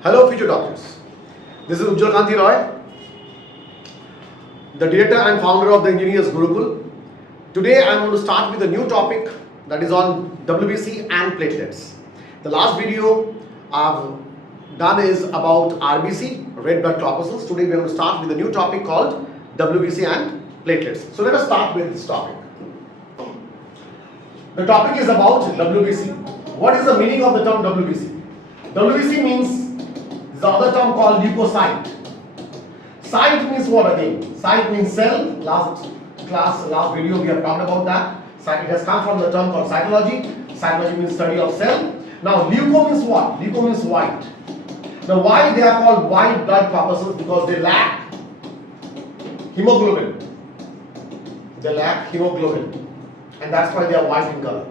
Hello future doctors, this is UJJAL ROY, the director and founder of the Engineers Gurukul. Today I am going to start with a new topic that is on W.B.C and platelets. The last video I've done is about RBC, red blood corpuscles. Today we are going to start with a new topic called W.B.C and platelets. So let us start with this topic. The topic is about W.B.C. What is the meaning of the term W.B.C? W.B.C means the other term called leukocyte. Cyte means what again? Cyte means cell. Last video we have talked about that. It has come from the term called cytology. Cytology means study of cell. Now leuko means what? Leuko means white. Now why they are called white blood corpuscles? Because they lack hemoglobin. They lack hemoglobin, and that's why they are white in color.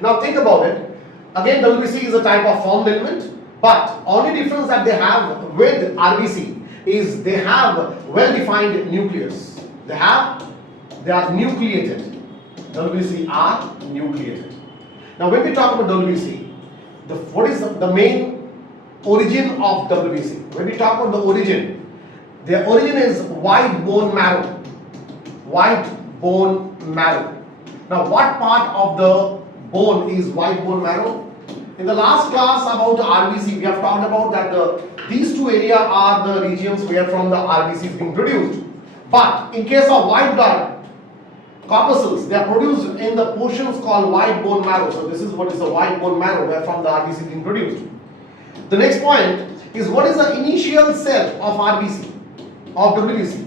Now think about it. Again, WBC is a type of formed element. But only difference that they have with RBC is they have well-defined nucleus. They are nucleated. WBC are nucleated. Now when we talk about WBC, what is the main origin of WBC? When we talk about the origin is white bone marrow. White bone marrow. Now what part of the bone is white bone marrow? In the last class about RBC, we have talked about that these two areas are the regions where from the RBC is being produced. But in case of white blood corpuscles, they are produced in the portions called white bone marrow. So this is what is the white bone marrow where from the RBC is being produced. The next point is what is the initial cell of RBC, of WBC?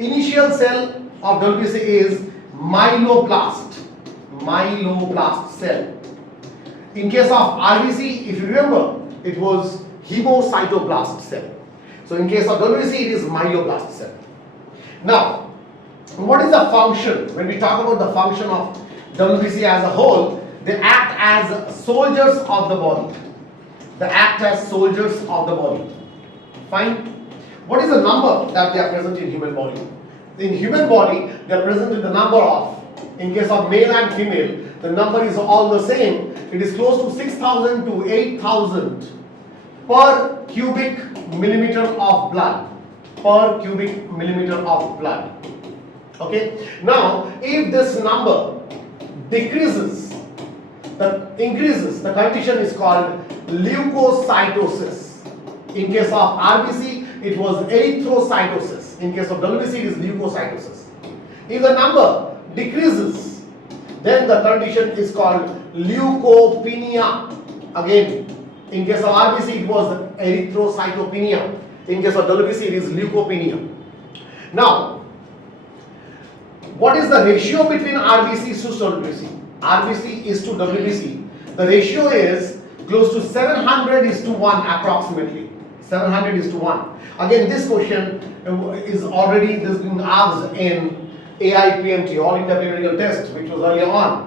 Initial cell of WBC is myeloblast. Myeloblast cell. In case of RBC, if you remember, it was hemocytoblast cell. So in case of WBC, it is myeloblast cell. Now, what is the function? When we talk about the function of WBC as a whole, they act as soldiers of the body. They act as soldiers of the body. Fine. What is the number that they are present in human body? In human body, they are present in the number of, in case of male and female, the number is all the same. It is close to 6,000 to 8,000 per cubic millimeter of blood. Per cubic millimeter of blood. Okay. Now, if this number decreases, increases, the condition is called leukocytosis. In case of RBC, it was erythrocytosis. In case of WBC, it is leukocytosis. If the number decreases, then the condition is called leukopenia. Again, in case of RBC, it was erythrocytopenia. In case of WBC, it is leukopenia. Now, what is the ratio between RBC to WBC? RBC is to WBC. The ratio is close to 700:1 approximately. 700:1. Again, this question is already been asked in AIPMT, All India Medical Test, which was earlier on.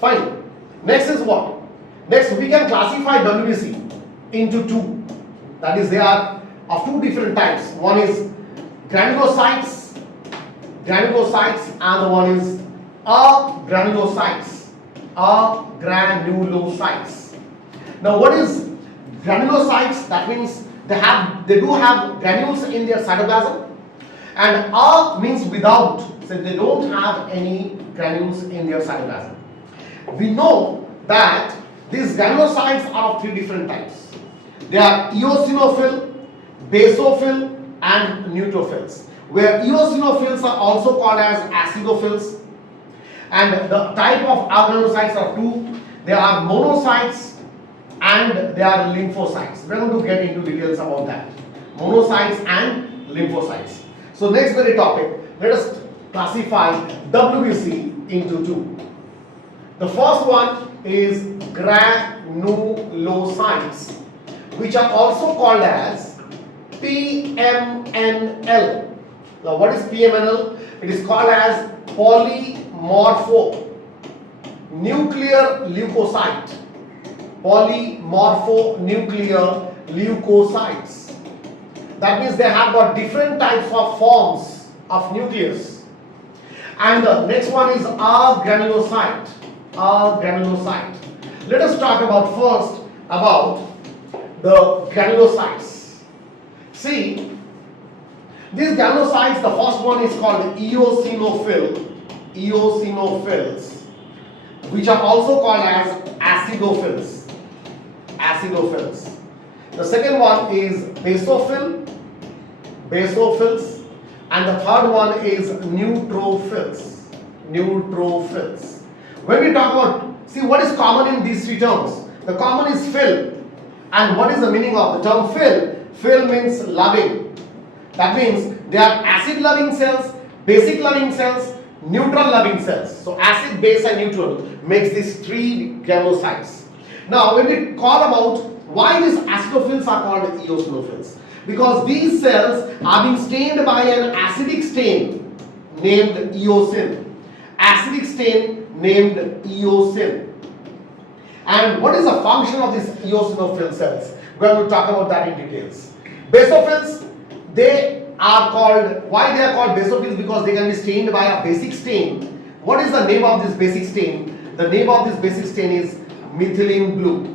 Fine. Next is what? Next, we can classify WBC into two. That is, they are of two different types. One is granulocytes, and the one is agranulocytes. Agranulocytes. Now, what is granulocytes? That means they do have granules in their cytoplasm, and A means without. So they don't have any granules in their cytoplasm. We know that these granulocytes are of three different types. They are eosinophil, basophil, and neutrophils. Where eosinophils are also called as acidophils. And the type of agranulocytes are two. They are monocytes and they are lymphocytes. We are going to get into details about that. Monocytes and lymphocytes. So next very topic, let us classify WBC into two. The first one is granulocytes, which are also called as PMNL. Now what is PMNL? It is called as polymorphonuclear leukocyte. Polymorphonuclear leukocytes. That means they have got different types of forms of nucleus. And the next one is agranulocyte. Let us talk about first about the granulocytes. See, these granulocytes, the first one is called eosinophils, which are also called as acidophils. The second one is basophils, and the third one is neutrophils. When we talk about, see what is common in these three terms? The common is fill. And what is the meaning of the term fill? Fill means loving. That means they are acid loving cells, basic loving cells, neutral loving cells. So acid, base and neutral makes these three granulocytes. Now when we call about why these acidophils are called eosinophils, because these cells are being stained by an acidic stain named eosin. And what is the function of these eosinophil cells? We are going to talk about that in details. Basophils, they are called, why they are called basophils? Because they can be stained by a basic stain. What is the name of this basic stain? The name of this basic stain is methylene blue.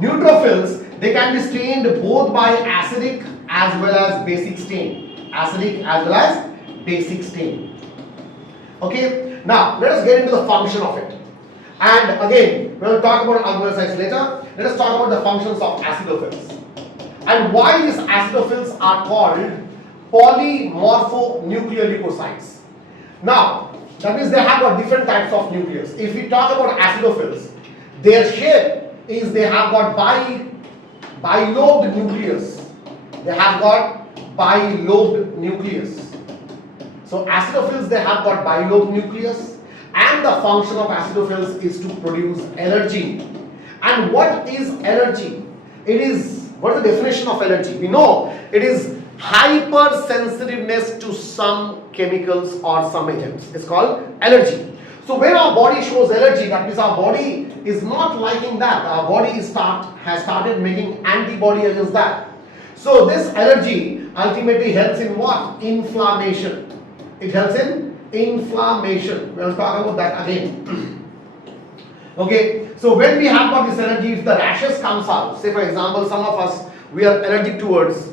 Neutrophils, they can be stained both by acidic as well as basic stain. Okay, now let us get into the function of it. And again, we will talk about agranulocytes later. Let us talk about the functions of acidophils. And why these acidophils are called polymorphonuclear leukocytes. Now, that means they have got different types of nucleus. If we talk about acidophils, their shape is they have got bilobed nucleus. So acidophils, they have got bilobed nucleus, and the function of acidophils is to produce energy. And what is energy? What is the definition of energy? We know it is hypersensitiveness to some chemicals or some agents. It's called energy. So when our body shows allergy, that means our body is not liking that. Our body has started making antibody against that. So this allergy ultimately helps in what? Inflammation. It helps in inflammation. We will talk about that again. Okay, so when we have got this allergy, if the rashes comes out, say for example, some of us, we are allergic towards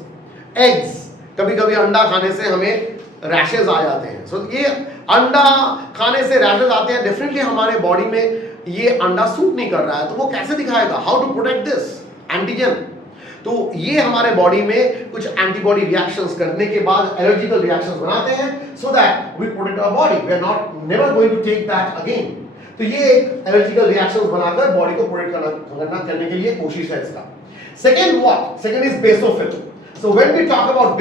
eggs. कभी-कभी अंडा खाने से हमें rashes आ जाते हैं. So ये अंडा खाने से रैशेस आते हैं, डेफिनेटली हमारे बॉडी में ये अंडा सूट नहीं कर रहा है, तो वो कैसे दिखाएगा? How to protect this? Antigen. तो ये हमारे बॉडी में कुछ एंटीबॉडी रिएक्शंस करने के बाद एलर्जिकल रिएक्शंस बनाते हैं, so that we protect our body. We are not never going to take that again. तो ये एक एलर्जिकल रिएक्शंस बनाकर बॉडी को प्रोटेक्ट करने के लिए कोशिश है इसका. Second what? Second is basophil. So when we talk about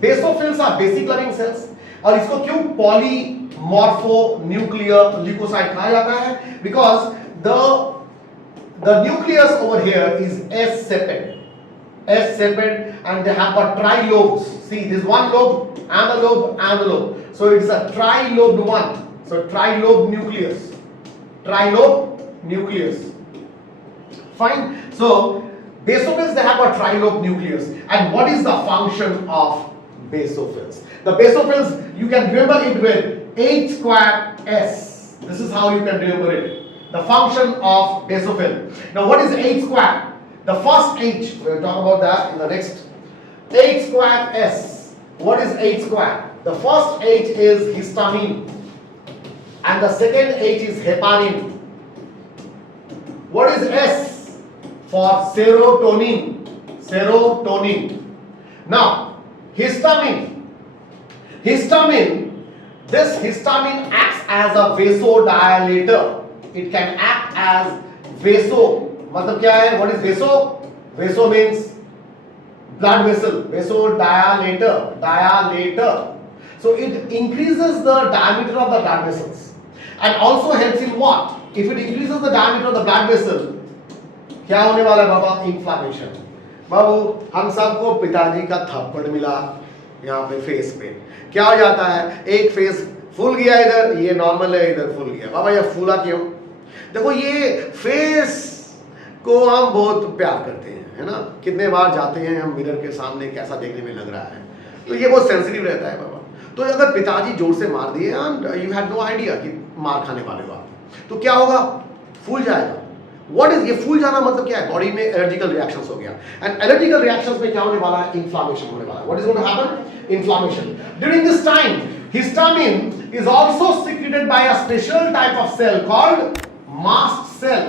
basophils are basic loving cells. और इसको क्यों पॉलीमॉर्फोन्यूक्लियर ल्यूकोसाइट कहा जाता है? Because the nucleus over here is S-sepid, and they have got trilobes. See, this one lobe and the lobe. So it's a trilobed one. So trilobed nucleus. Fine. So basophils, they have got trilobed nucleus. And what is the function of basophils? The basophils, you can remember it with H²S. This is how you can remember it. The function of basophil. Now what is H²? The first H, we will talk about that in the next. H²S. What is H²? The first H is histamine and the second H is heparin. What is S? For serotonin. Now histamine, this histamine acts as a vasodilator. It can act as मतलब क्या है? What is vaso? Vaso means blood vessel. Vasodilator. So it increases the diameter of the blood vessels and also helps in what? If it increases the diameter of the blood vessel, क्या होने वाला है बाबा? Inflammation. बाबू, हम सबको पिताजी का थप्पड़ मिला यहाँ पे फेस पे. क्या हो जाता है? एक फेस फूल गया इधर, ये नॉर्मल है, इधर फूल गया. बाबा ये फूला क्यों? देखो ये फेस को हम बहुत प्यार करते हैं, है ना? कितने बार जाते हैं हम मिरर के सामने, कैसा देखने में लग रहा है, तो ये बहुत सेंसिटिव रहता है बाबा. तो अगर पिताजी जोर से मार दिए and you had no idea कि मार खाने वाले हो आप, तो क्या होगा, फूल जाएगा। व्हाट इज ये फूल जाना मतलब क्या है, बॉडी में एलर्जिकल रिएक्शंस हो गया, एंड एलर्जिकल रिएक्शंस में क्या होने वाला है, इन्फ्लामेशन होने वाला है। What is going to happen, inflammation. During this time histamine is also secreted by a special type of cell called mast cell,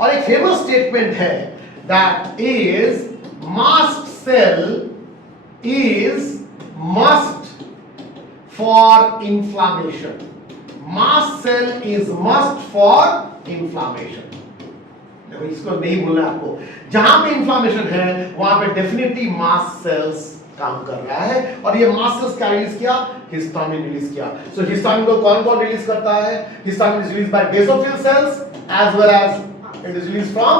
और एक फेमस स्टेटमेंट है that is mast cell is must for inflammation. Mast cell is must for inflammation. देखो इसको नहीं बोलना है आपको, जहां पे इंफ्लामेशन है वहां पे डेफिनेटली मास्ट सेल्स काम कर रहा है, और ये मास्ट सेल्स क्या रिलीज किया, हिस्टामिन रिलीज किया। सो हिस्टामिन को कौन कौन रिलीज करता है, histamine is released by basophil cells as well as it is released from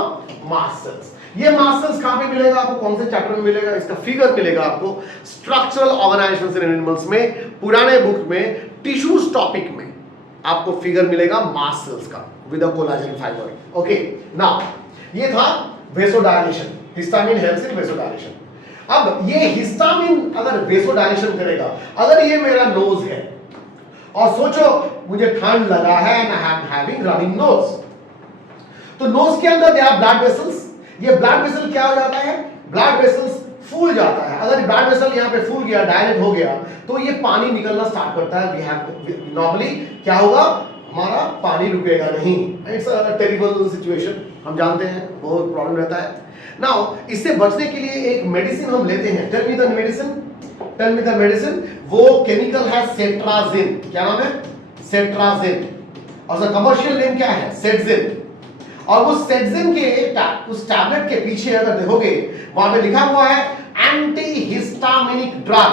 mast cells. ये मास्ट सेल्स कहां पे मिलेगा आपको, कौन से चैप्टर में मिलेगा, इसका फिगर मिलेगा आपको स्ट्रक्चरल ऑर्गेनाइजेशंस इन एनिमल्स में, पुराने बुक में टिश्यूज टॉपिक में आपको फिगर मिलेगा मास्ट सेल्स का with a collagen fibre. Okay, now ये था vasodilation, histamine helps in vasodilation. अब ये हिस्टामिन अगर वेसोडाइलेशन करेगा, अगर ये मेरा नोज है और सोचो मुझे ठंड लगा है and I am having running nose, तो नोज के अंदर देयर आर ब्लड वेसल्स, ये ब्लड वेसल क्या हो जाता है, ब्लड वेसल्स फूल जाता है। अगर ब्लड वेसल यहाँ पे फूल गया, डायलेट हो गया, तो ये पानी निकलना स्टार्ट करता है। वी हैव नॉर्मली क्या होगा, हमारा पानी रुकेगा नहीं। इट्स अ टेरिबल सिचुएशन, हम जानते हैं, बहुत प्रॉब्लम रहता है। नाउ इससे बचने के लिए एक मेडिसिन हम लेते हैं। Tell me the medicine, tell me the medicine. वो केमिकल है सेट्राजिन। क्या नाम है, सेट्राजिन, और उसका कमर्शियल नेम क्या है, सेटजिन। और वो सेटजिन के उस टैबलेट के पीछे अगर देखोगे, वहां पे लिखा हुआ है anti histaminic drug,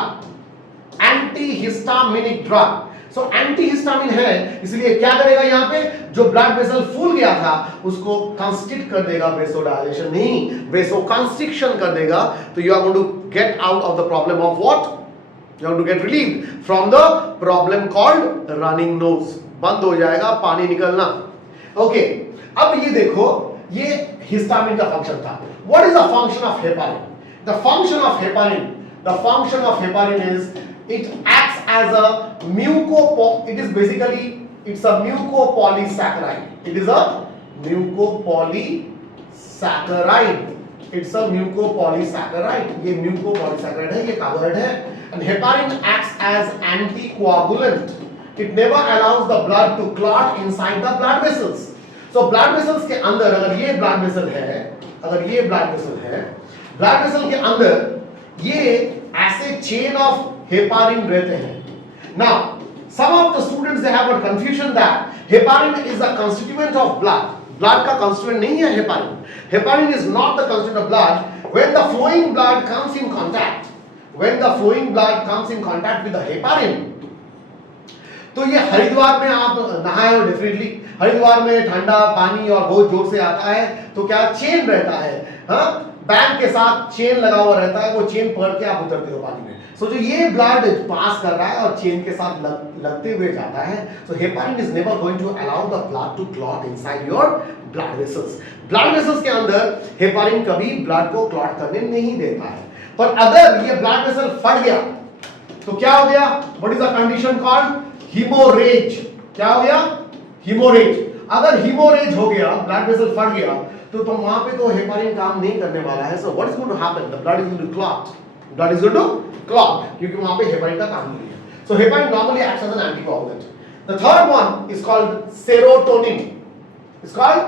anti histaminic drug. So anti histamine है, इसलिए क्या करेगा, यहाँ पे जो ब्लड वेसल फूल गया था उसको कंस्ट्रिक्ट कर देगा, वेसोडाइलेशन नहीं, वेसोकंस्ट्रिक्शन कर देगा। तो you are going to get out of the problem of what, you are going to get relieved from the problem called running nose, बंद हो जाएगा पानी निकलना। ओके, अब ये देखो, ये हिस्टामिन का फंक्शन था। What is the function of heparin? The function of heparin, the function of heparin is it acts as a it is basically, it's a mucopolysaccharide. It is a mucopolysaccharide. It's a mucopolysaccharide. ये mucopolysaccharide है, ये carbohydrate है, and heparin acts as anti-coagulant. It never allows the blood to clot inside the blood vessels. So blood vessels के अंदर अगर ये blood vessel है, अगर ये blood vessel है, blood vessel के अंदर ये ऐसे chain of heparin रहते हैं। Now, some of the students they have a confusion that heparin is a constituent of blood. Blood का constituent नहीं है heparin. Heparin is not the constituent of blood. When the flowing blood comes in contact, when the flowing blood comes in contact with the heparin, तो ये हरिद्वार में आप नहाए हो, definitely Haridwar में ठंडा पानी और बहुत जोर से आता है, तो क्या चेन रहता है, हाँ, बैग के साथ चेन लगा हुआ रहता है, वो चेन पकड़ के आप उतरते हो पानी में। सो जो ये ब्लड पास कर रहा है और चेन के साथ लगते हुए जाता है, so heparin is never going to allow the blood to clot inside your blood vessels. Blood vessels के अंदर हेपारिन कभी ब्लड को क्लॉट करने नहीं देता है। पर अगर ये ब्लड वेसल फट गया तो क्या हो गया, what is the condition called, haemorrhage. क्या हो गया, हीमोरेज। अगर हीमोरेज हो गया, ब्लड वेसल फट गया, तो वहां पे तो हेपारिन काम नहीं करने वाला है। So what is going to happen, the blood is going to clot, blood is going to clot, क्योंकि वहां पे हेपारिन का काम नहीं है। So heparin normally acts as an anticoagulant. The third one is called serotonin, is called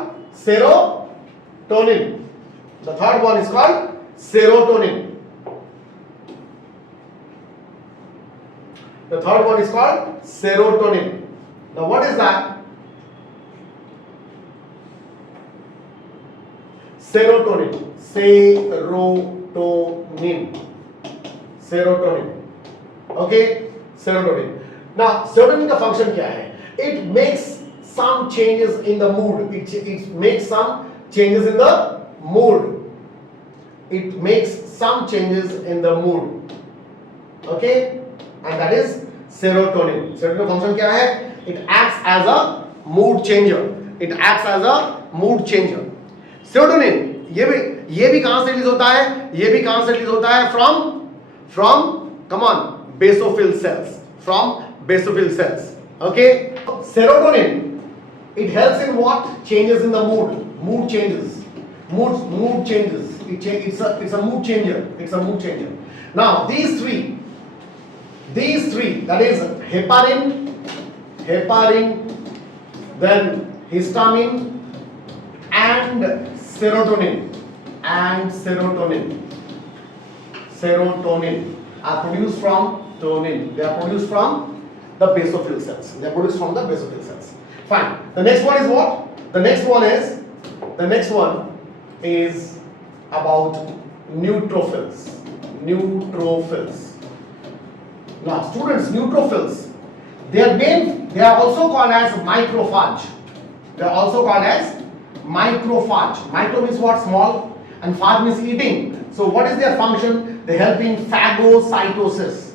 serotonin. The third one is called serotonin. The third one is called serotonin. Now what is that? Serotonin. Serotonin. Serotonin. Okay? Serotonin. Now serotonin का function क्या है? It makes some changes in the mood. It makes some changes in the mood. It makes some changes in the mood. Okay? And that is serotonin. Serotonin का function क्या है? It acts as a mood changer. It acts as a mood changer. Serotonin ये भी कहां से release होता है? ये भी कहां से रिलीज होता है? From come on, basophil cells. From basophil cells. Okay, serotonin, it helps in what? Changes in the mood changes, mood changes. It's a mood changer. It's a mood changer. Now these three, that is heparin, then histamine and serotonin are produced from tonin. They are produced from the basophil cells. They are produced from the basophil cells. Fine. The next one is what? The next one is about neutrophils. Now, students, neutrophils, they are also called as macrophage. They are also called as macrophage. Micro means what? Small, and phage means eating. So what is their function? They help in phagocytosis.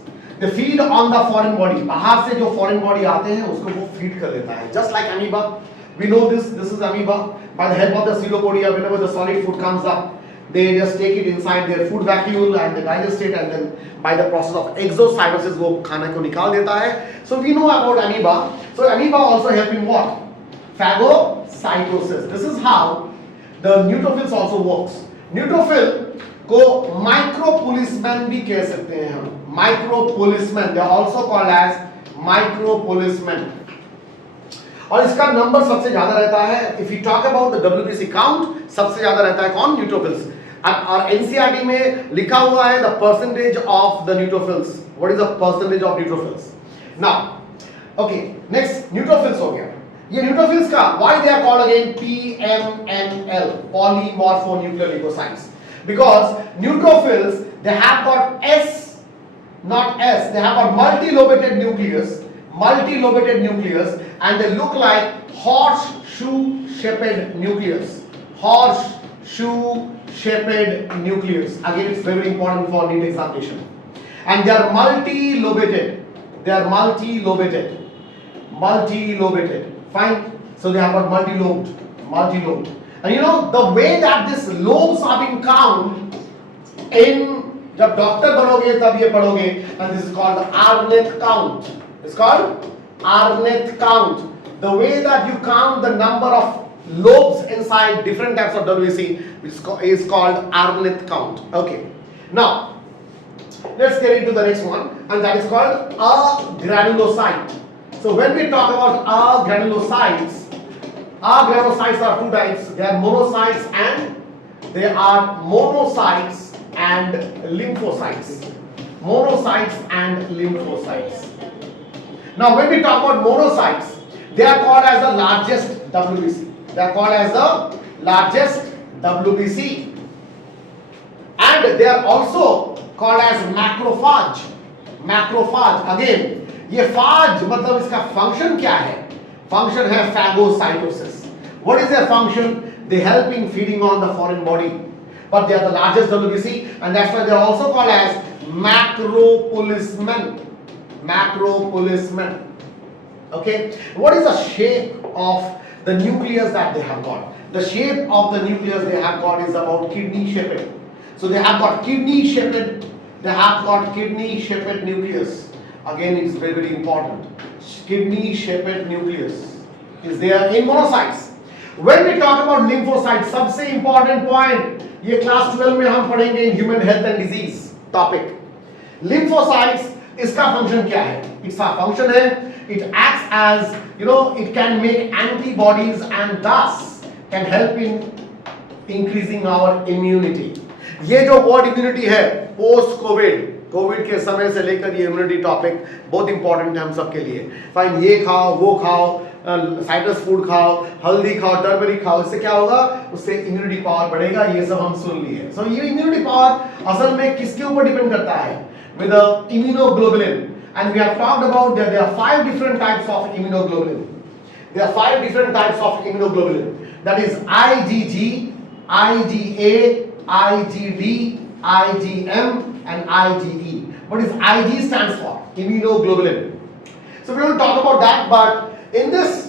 They feed on the foreign body. बाहर से जो foreign body आते हैं उसको वो feed कर लेता है. Just like amoeba, we know this is amoeba. By the help of the pseudopodia, whenever the solid food comes up, they just take it inside their food vacuole and they digest it, and then by the process of exocytosis वो खाने को निकाल देता है. So we know about amoeba. So amoeba also help in what? Phagocytosis. This is how the neutrophils also works. Neutrophil को micropoliceman भी कह सकते हैं हम. Micropoliceman, they are also called as micropoliceman. और इसका नंबर सबसे ज्यादा रहता है. If we talk about the W.B.C count, सबसे ज्यादा रहता है कौन? Neutrophils. और NCERT में लिखा हुआ है the percentage of the neutrophils. What is the percentage of neutrophils? Now, okay, next neutrophils हो गया. ये neutrophils का why they are called again PMNL, polymorphonuclear leukocytes? Because neutrophils, they have got S, not S, they have got multilobated nucleus, and they look like horseshoe-shaped nucleus. Again, it's very important for NEET examination. And they are multilobated. Fine. So they have got multi-lobed. And you know the way that these lobes are being counted in, जब doctor बनोगे तब ये पढ़ोगे, and this is called the Arnett count. It's called Arnett count. The way that you count the number of lobes inside different types of W.B.C is called Arnett count. Okay. Now let's get into the next one, and that is called agranulocyte. So when we talk about agranulocytes are two types. They are monocytes and lymphocytes. Now when we talk about monocytes, they are called as the largest W.B.C. And they are also called as macrophage. Again, ये phage मतलब इसका function क्या है? Function है phagocytosis. What is their function? They help in feeding on the foreign body. But they are the largest W.B.C, and that's why they are also called as macropolicemen. Okay. What is the shape of the nucleus that they have got? The shape of the nucleus they have got is about kidney-shaped. So they have got kidney-shaped nucleus. Again, it's very, very important. Kidney-shaped nucleus is there in monocytes. When we talk about lymphocytes, सबसे important point, ये class 12 में हम पढ़ेंगे in human health and disease topic. Lymphocytes, इसका function क्या है? इसका function है, it acts as, it can make antibodies and thus can help in increasing our immunity. ये जो word immunity है, post कोविड के समय से लेकर ये इम्यूनिटी टॉपिक बहुत इंपॉर्टेंट है हम सबके लिए. फाइन, ये खाओ, वो खाओ, साइट्रस फूड खाओ, हल्दी खाओ, टर्मरिक खाओ, इससे क्या होगा? उससे इम्यूनिटी पावर बढ़ेगा. ये सब हम सुन लिए. सो ये इम्यूनिटी पावर असल में किसके ऊपर डिपेंड करता है? With the immunoglobulin. And we have talked about that there are 5 different types of immunoglobulin. That is IgG, IgA, IgD, IgM and IgE. What is Ig stands for? Immunoglobulin. So we will talk about that, but in this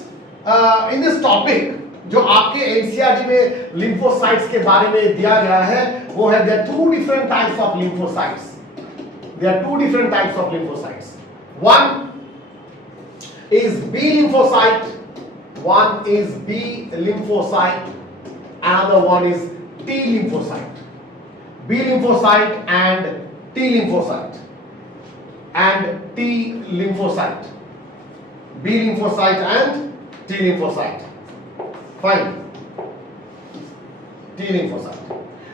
topic जो आपके NCERT में lymphocytes के बारे में दिया गया है वो है there are two different types of lymphocytes. One is B lymphocyte, one is B lymphocyte, another one is T lymphocyte. B lymphocyte and T lymphocyte and T lymphocyte. B lymphocyte and T lymphocyte. Fine. T lymphocyte.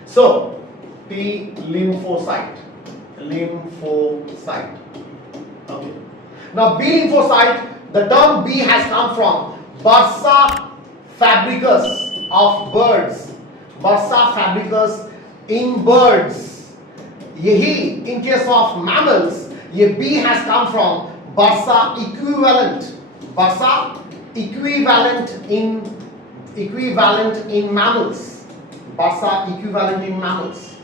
So T lymphocyte. Lymphocyte. Okay. Now B lymphocyte, the term B has come from Bursa fabricus of birds. Bursa fabricus in birds. यही in case of mammals, ये B has come from Bursa equivalent. Bursa equivalent in mammals. Bursa equivalent in mammals.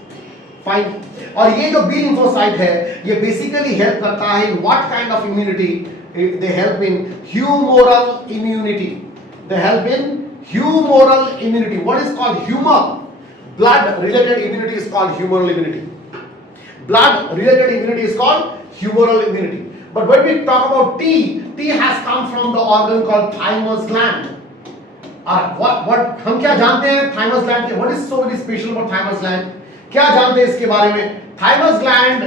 Fine. और ये जो B lymphocyte है, ये basically help करता है in what kind of immunity? They help in humoral immunity. They help in humoral immunity. What is called humor? Blood related immunity is called humoral immunity. Blood related immunity is called humoral immunity. But when we talk about T, T has come from the organ called thymus gland. What हम क्या जानते हैं thymus gland के? What is so very special about thymus gland? क्या जानते हैं इसके बारे में? Thymus gland,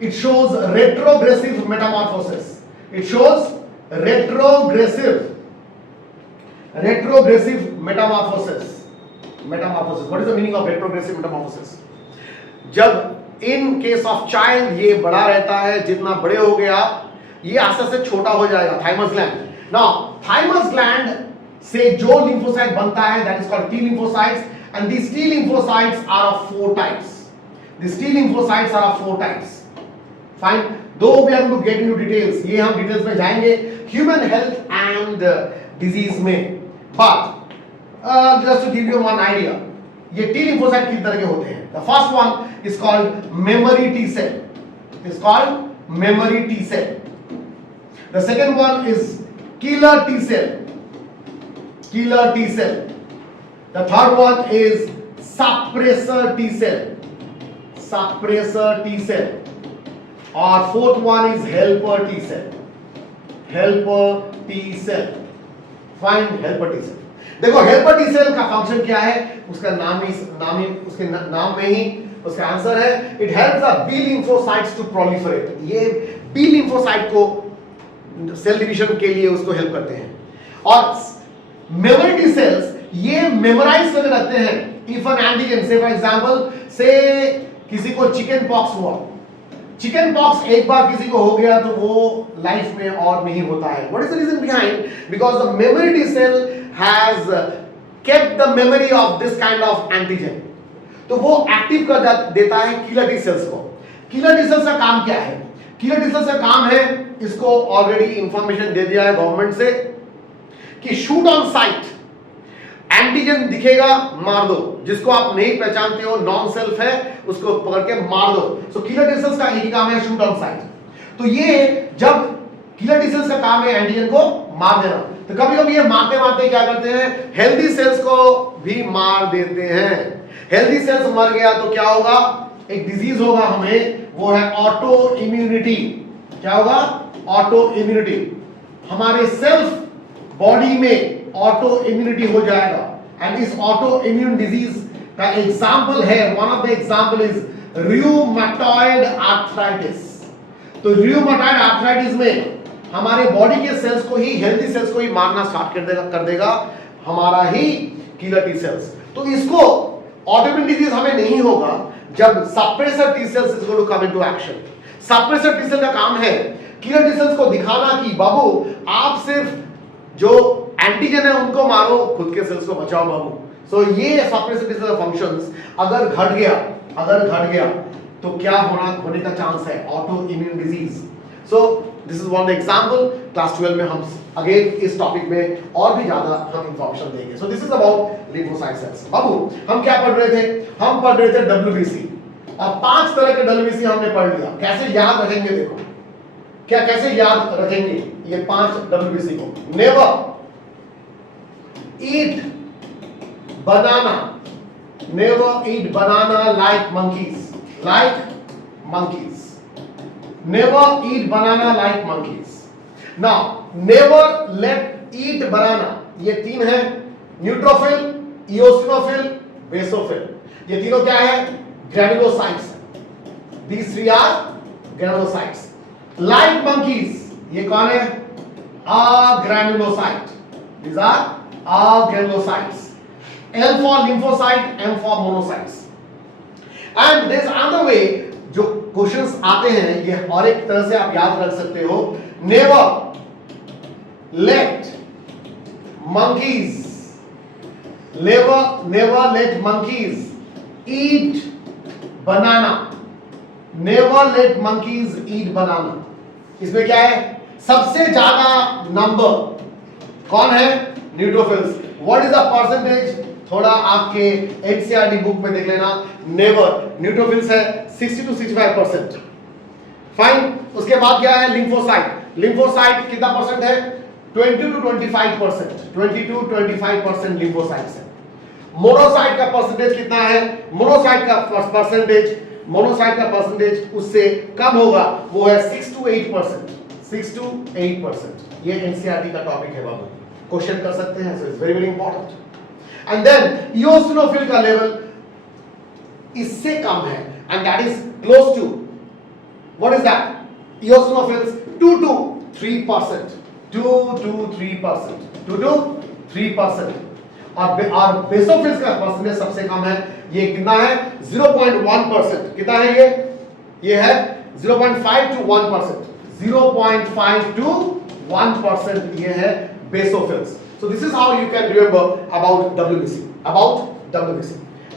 it shows retrogressive metamorphosis. It shows retrogressive metamorphosis. Metamorphosis. What is the meaning of retrogressive metamorphosis? जब in case of child ये बड़ा रहता है, जितना बड़े हो गए आप, ये आस्ते से छोटा हो जाएगा. Thymus gland. Now thymus gland से जो lymphocyte बनता है, that is called T lymphocytes, and these T lymphocytes are of 4 types. These T lymphocytes are of 4 types. Fine. Though we are going to get into details, ये हम details में जाएंगे human health and disease में. But just to give you one idea, ये T lymphocyte किस तरह के होते हैं? The first one is called memory T cell. It's called memory T cell. The second one is killer T cell. Killer T cell. The third one is suppressor T cell. Suppressor T cell. और fourth one is helper T cell. Helper T cell. Find helper T cell. देखो helper T cell का function क्या है? उसका नाम उसके नाम में ही उसका आंसर है. It helps the B lymphocytes to proliferate. ये B lymphocyte को सेल डिवीजन के लिए उसको हेल्प करते हैं. और memory T cells ये मेमोराइज करके रखते हैं. If an antigen, say for example, say किसी को चिकन पॉक्स हुआ. चिकन पॉक्स एक बार किसी को हो गया तो वो लाइफ में और नहीं होता है. What is the reason behind? Because the memory T cell has kept the memory of this kind of antigen. तो वो एक्टिव कर देता है किलर टी सेल्स को. किलर टी सेल्स का काम क्या है? किलर टी सेल्स का काम है, इसको ऑलरेडी इंफॉर्मेशन दे दिया है गवर्नमेंट से कि शूट ऑन साइट एंटीजन दिखेगा मार दो. जिसको आप नहीं पहचानते हो, नॉन सेल्फ है, उसको पकड़ के मार दो. सो किलर टी सेल्स का एक ही काम है, शूट ऑन साइट. तो ये जब किलर टी सेल्स का काम है एंटीजन को मार देना, तो कभी कभी ये मारते मारते क्या करते हैं, हेल्दी सेल्स को भी मार देते हैं. हेल्दी सेल्स मर गया तो क्या होगा? एक डिजीज होगा हमें, वो है ऑटो इम्यूनिटी. क्या होगा? Auto immunity. हमारे सेल्फ बॉडी में ऑटो इम्यूनिटी हो जाएगा. एंड इस ऑटो इम्यून डिजीज का एग्जांपल है, one of the example is rheumatoid arthritis. तो रूमेटॉइड आर्थराइटिस में हमारे बॉडी के सेल्स को ही, हेल्दी सेल्स को ही मारना स्टार्ट कर देगा हमारा ही किलर टी सेल्स. तो इसको ऑटोइम्यून डिजीज हमें नहीं होगा जब suppressor T cells is going to come into action. Suppressor T cell का काम है किलर टी सेल्स को दिखाना कि बाबू आप सिर्फ जो एंटीजन है उनको मारो, खुद के सेल्स को बचाओ बाबू. सो ये सप्रेसर टी सेल फंक्शंस अगर घट गया तो क्या होने का चांस है? Auto immune disease. So this is one example. Class 12 में हम अगेन इस टॉपिक में और भी ज्यादा हम इंफॉर्मेशन देंगे. So this is about lymphocyte cells. बाबू हम क्या पढ़ रहे थे? हम पढ़ रहे थे W.B.C. अब 5 तरह के W.B.C हमने पढ़ लिया. कैसे याद रखेंगे? देखो कैसे याद रखेंगे ये 5 W.B.C को. Never eat banana. Never eat banana like monkeys. Never eat banana like monkeys. Now never let eat banana, ये तीन है, न्यूट्रोफिल, इओसिनोफिल, बेसोफिल, ये तीनों क्या है? Granulocytes. These three are granulocytes. Like monkeys, ये कौन है? Agranulocyte. These are agranulocytes. M for lymphocyte, M for monocytes. And there is another way जो क्वेश्चंस आते हैं, ये और एक तरह से आप याद रख सकते हो, never let monkeys, never let monkeys eat banana. Never let monkeys eat banana. इसमें क्या है? सबसे ज्यादा नंबर कौन है? Neutrophils. What is the percentage? थोड़ा आपके एनसीईआरटी बुक में देख लेना. नेवर न्यूट्रोफिल्स है 60 to 65%. फाइन. उसके बाद क्या है? लिम्फोसाइट. लिम्फोसाइट कितना परसेंट है? 20 to 25%. 20 to 25% लिम्फोसाइट्स है. मोनोसाइट का परसेंटेज कितना है? मोनोसाइट का परसेंटेज उससे कम होगा, वो है 6 to 8%. 6 to 8%. ये एनसीईआरटी का टॉपिक है बाबू, क्वेश्चन कर सकते हैं, so it's very very important. And then eosinophil का लेवल इससे कम है, and that is close to, what is that? Eosinophils 2 to 3%. 2 to 3%. 2 to 3%. और बेसोफिल्स का परसेंटेज सबसे कम है, ये कितना है? 0.1%. कितना है ये है 0.5 to 1%. 0.5 to 1% ये है basophils. So this is how you can remember about WBC. About WBC.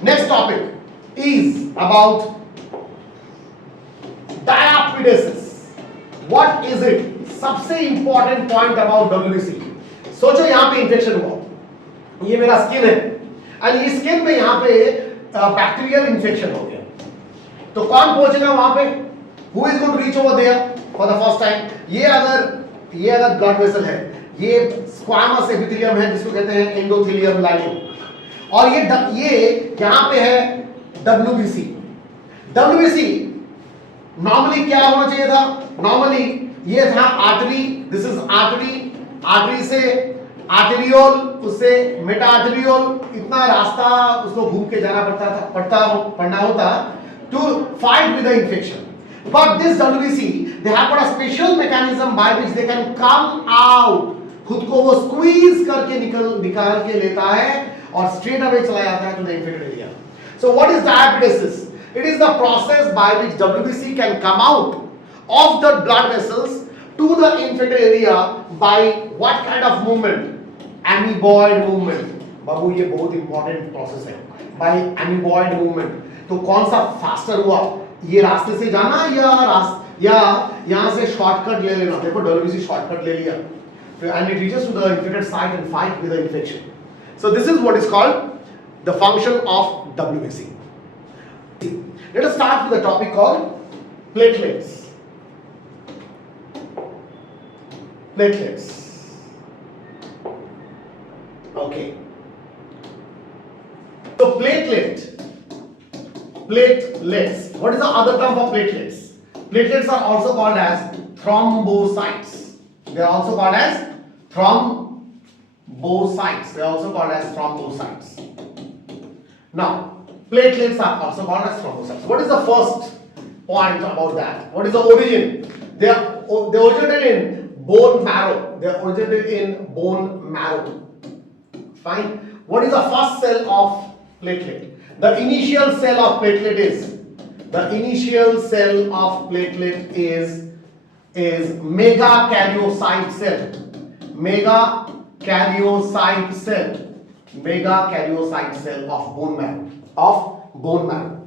Next topic is about Diapedeses. What is it? सबसे important point about WBC. सोचो यहाँ पे इंफेक्शन हुआ, ये मेरा स्किन है, और ये स्किन में यहाँ पे बैक्टीरियल इंफेक्शन हो गया, तो कौन पहुंचेगा वहां पे? Who is going to reach over there for the first time? ये अगर ब्लड वेसल है, ये स्क्वामस एपिथेलियम है जिसको कहते हैं एंडोथेलियम लाइनिंग, और ये यहाँ पे है WBC. WBC नॉर्मली क्या होना चाहिए था? नॉर्मली ये था artery, this is artery, artery से आर्टेरियोल, उससे मेटा आर्टेरियोल, इतना रास्ता उसको घूम के जाना पड़ना होता to fight with the infection. But this WBC, they have got a special mechanism by which they can come out. खुद को वो स्क्वीज करके निकाल के लेता है और स्ट्रेट अवे चला जाता है to the infected area. So what is diabetes? It is the process by which WBC can come out of the blood vessels to the infected area by what kind of movement? Amoeboid movement. बाबू ये बहुत important process है. By amoeboid movement. तो कौन सा faster हुआ? ये रास्ते से जाना या यहाँ से शॉर्टकट ले लेना? देखो WBC शॉर्टकट ले लिया, and it reaches to the infected site and fight with the infection. So this is what is called the function of WBC. Let us start with a topic called platelets. Platelets. Okay. So platelets. What is the other term for platelets? Platelets are also called as thrombocytes. They are also called as thrombocytes. Now, platelets are also called as thrombocytes. What is the first point about that? What is the origin? They originated in bone marrow. Fine. What is the first cell of platelet? The initial cell of platelet is megakaryocyte cell. Megakaryocyte cell of bone marrow.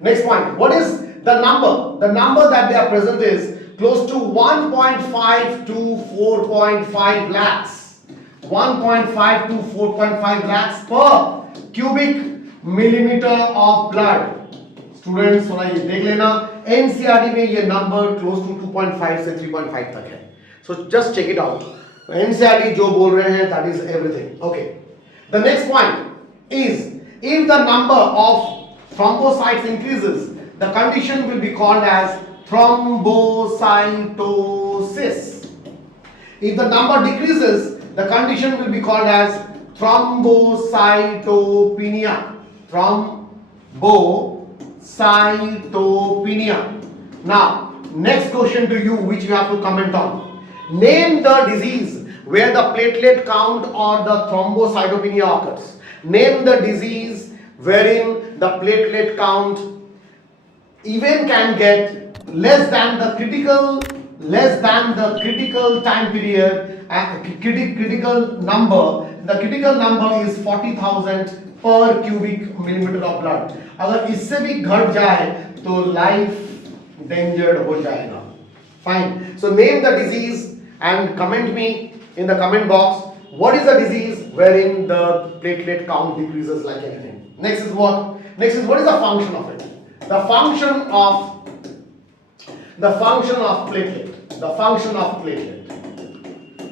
Next point. What is the number? The number that they are present is close to 1.5 to 4.5 lakhs. 1.5 to 4.5 lakhs per cubic millimeter of blood. Students थोड़ा ये देख लेना, NCERT में ये number close to 2.5 से 3.5 तक है. So just check it out. NCERT जो बोल रहे हैं, that is everything. Okay. The next point is, if the number of thrombocytes increases, the condition will be called as thrombocytosis. If the number decreases, the condition will be called as thrombocytopenia. Thrombocytopenia. Now, next question to you, which you have to comment on. Name the disease where the platelet count or the thrombocytopenia occurs. Name the disease wherein the platelet count even can get less than the critical time period, critical number. The critical number is 40,000 per cubic millimeter of blood. अगर इससे भी घट जाए तो life endangered हो जाएगा. Fine. So name the disease and comment me in the comment box. What is the disease wherein the platelet count decreases like anything? Next is what? Next is what is the function of it? The function of platelet. The function of platelet.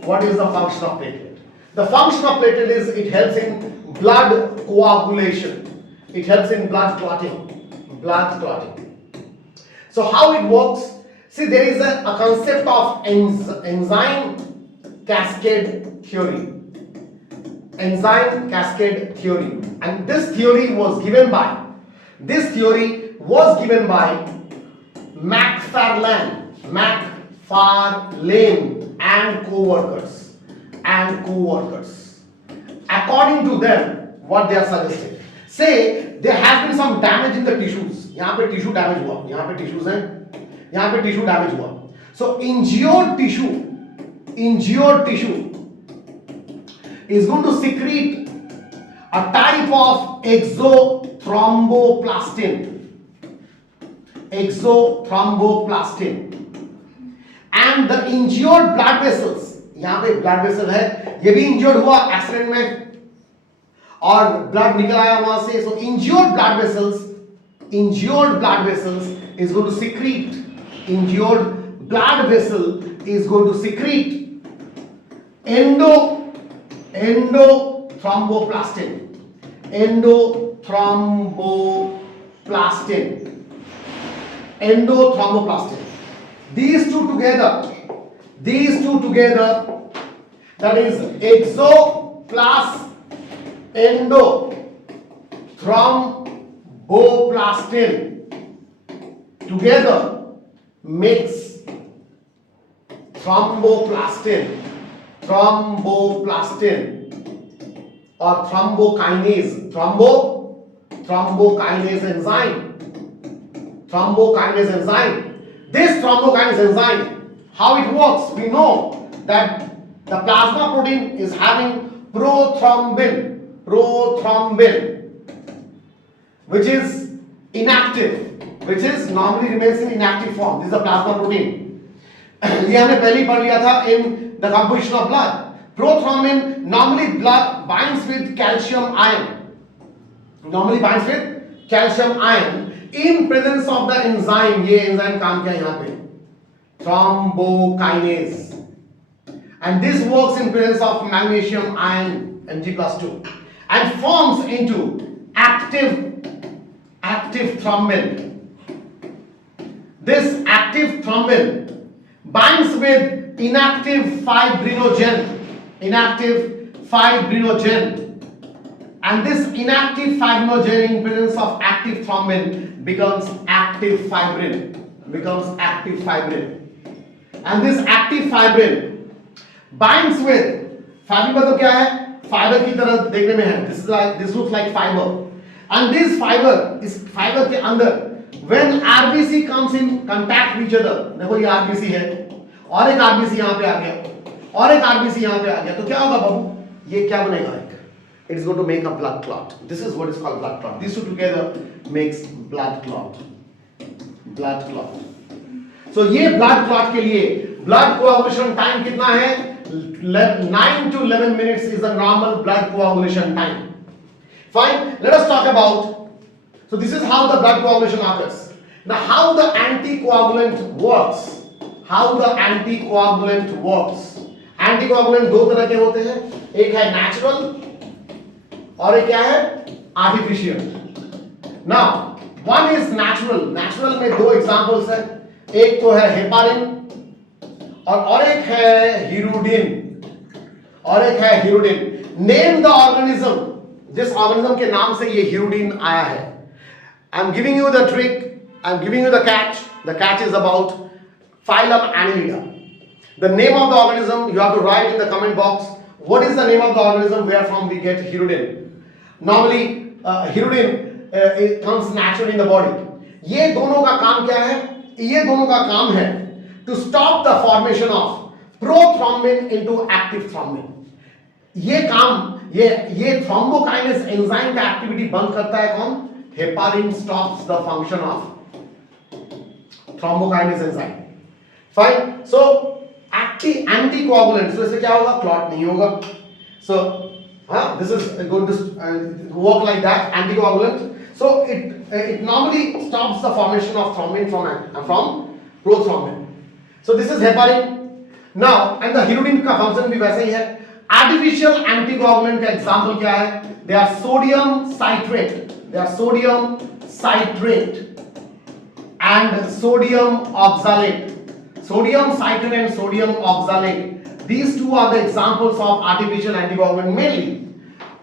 What is the function of platelet? The function of platelet is it helps in blood coagulation. It helps in blood clotting. Blood clotting. So how it works? See, there is a concept of enzyme cascade theory. Enzyme cascade theory. And this theory was given by McFarlane and co-workers. According to them, what they are suggesting. Say there has been some damage in the tissues. यहाँ पे tissue damage हुआ. यहाँ पे tissues हैं. यहाँ पे tissue damage हुआ. So injured tissue is going to secrete a type of exothromboplastine. And the injured blood vessels, यहाँ पे blood vessel है, ये भी injured हुआ accident में और blood निकल आया वहां से. So injured blood vessels is going to secrete. Injured blood vessel is going to secrete endothromboplastine. These two together, that is exo plus endothromboplastine together makes thromboplastine or thrombokinase enzyme. This thrombokinase enzyme, how it works? We know that the plasma protein is having prothrombin, which is inactive, which is normally remains in inactive form. This is the plasma protein. ये हमने पहले ही पढ़ लिया था in the composition of blood. Prothrombin normally blood binds with calcium ion. In presence of the enzyme, ये enzyme काम क्या है यहाँ पे? Thrombokinase. And this works in presence of magnesium ion Mg+2 and forms into active thrombin. This active thrombin binds with inactive fibrinogen, and this inactive fibrinogen in presence of active thrombin becomes active fibrin, and this active fibrin binds with fibrin. मतलब क्या है? Fiber की तरह देखने में है. This looks like fiber, and this fiber के अंदर when RBC comes in contact with each other, देखो ये RBC है और एक RBC यहाँ पे आ गया और एक RBC यहाँ पे आ गया, तो क्या होगा बाबू? ये क्या बनेगा? It is going to make a blood clot. This is what is called blood clot. These two together makes blood clot. So ये blood clot के लिए blood coagulation time कितना है? 9 to 11 minutes is the normal blood coagulation time. Fine. Let us talk about. So this is how the blood coagulation occurs. Now how the anticoagulant works. Anticoagulant दो तरह के होते हैं. एक है natural और एक क्या है? Artificial. Now one is natural. Natural में दो examples हैं. एक तो है heparin और एक है हीरोडिन, और एक है हीरोडिन। नेम द ऑर्गेनिज्म, जिस ऑर्गेनिज्म के नाम से ये हीरोडिन आया है। I am giving you the trick, I am giving you the catch. The catch is about phylum Annelida. The name of the organism you have to write in the comment box. What is the name of the organism where from we get hirudin? Normally hirudin it comes naturally in the body. ये दोनों का काम क्या है? ये दोनों का काम है to stop the formation of prothrombin into active thrombin. ये काम ये थ्रोम्बोकाइनेस एंजाइम का एक्टिविटी बंद करता है कौन? Heparin stops the function of thrombokinase enzyme. Fine. So anticoagulant, so इससे क्या होगा? क्लॉट नहीं होगा. So this is going to work like that, anticoagulant. So it normally stops the formation of thrombin from prothrombin. So this is heparin. Now and the hirudin का function भी वैसा ही है. Artificial anticoagulant का example क्या है? They are sodium citrate. They are sodium citrate and sodium oxalate. Sodium citrate and sodium oxalate. These two are the examples of artificial anticoagulant mainly.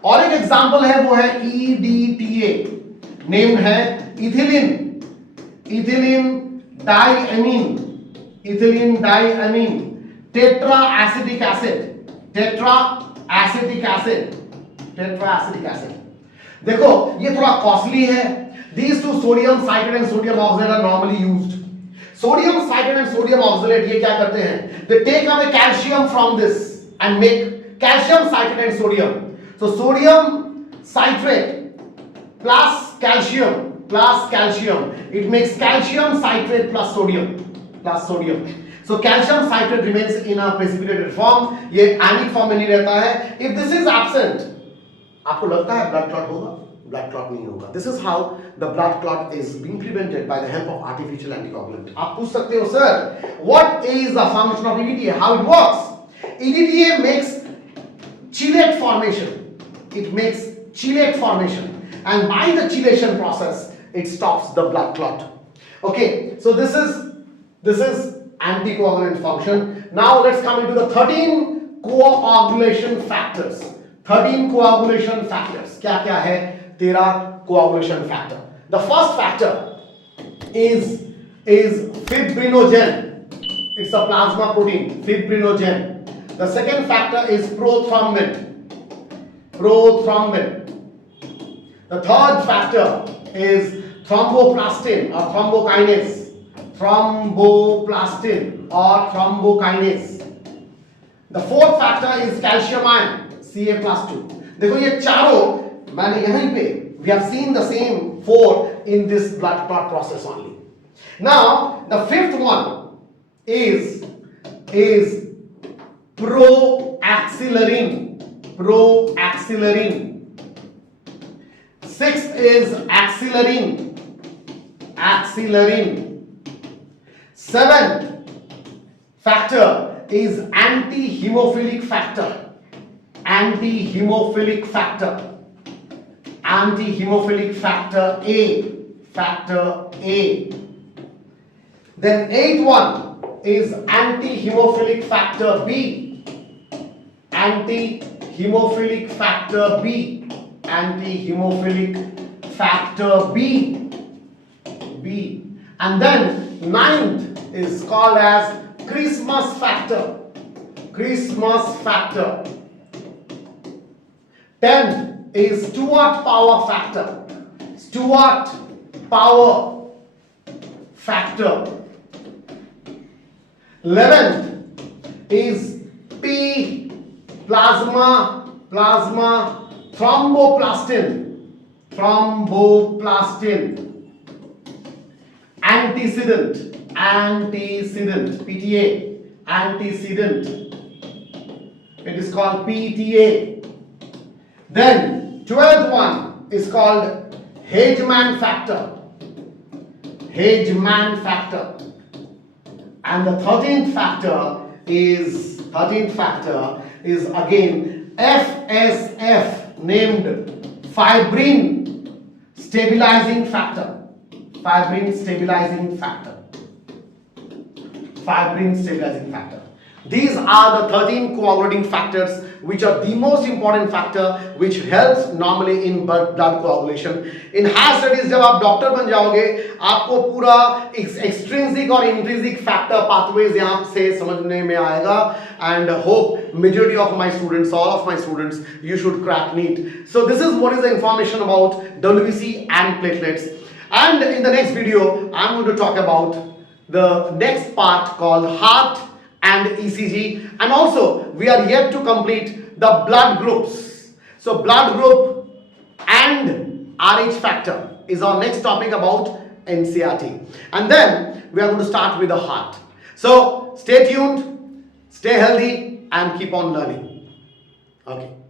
और एक example है वो है EDTA, नेम्ड है ethylene, ethylene diamine, ethylene diamine tetra acetic acid, tetra acetic acid, tetra acetic acid. देखो ये थोड़ा costly है. These two sodium citrate and sodium oxalate are normally used. Sodium citrate and sodium oxalate ये क्या करते हैं? They take away calcium from this and make calcium citrate and sodium. So sodium citrate plus calcium, it makes calcium citrate plus sodium. So calcium citrate remains in a precipitated form. ये anic form में नहीं रहता है. If this is absent, आपको लगता है blood clot होगा? Blood clot नहीं होगा. This is how the blood clot is being prevented by the help of artificial anticoagulant. आप पूछ सकते हो sir, what is the function of EDTA? How it works? EDTA makes chelate formation. It makes chelate formation, and by the chelation process, it stops the blood clot. Okay, so this is anticoagulant function. Now let's come into the 13 coagulation factors. 13 coagulation factors. क्या क्या है? 13 coagulation factor. The first factor is fibrinogen. It's a plasma protein, fibrinogen. The second factor is prothrombin. The third factor is thromboplastin or thrombokinase. The fourth factor is calcium ion, Ca+2. देखो ये चारों मैंने यहीं पे we have seen the same 4 in this blood clot process only. Now the fifth one is proaxillerin. Sixth is axillerin. Seventh factor is anti-hemophilic factor. Anti-hemophilic factor A. Then eighth one is anti-hemophilic factor B. Anti-hemophilic factor B. And then ninth is called as Christmas factor. 10th is Stewart power factor. 11th is P plasma thromboplastin. Antecedent PTA, antecedent, it is called PTA. Then 12th one is called Hageman factor, and the 13th factor is again FSF, named fibrin stabilizing factor. These are the 13 coagulating factors which are the most important factor which helps normally in blood coagulation. In higher studies जब आप doctor बन जाओगे आपको पूरा extrinsic और intrinsic factor pathways यहाँ से समझने में आएगा and hope majority of my students, all of my students, you should crack NEET. So this is what is the information about W.B.C and platelets. And in the next video I'm going to talk about the next part called heart and ECG, and also we are yet to complete the blood groups. So blood group and RH factor is our next topic about NCRT, and then we are going to start with the heart. So stay tuned, stay healthy and keep on learning. Okay.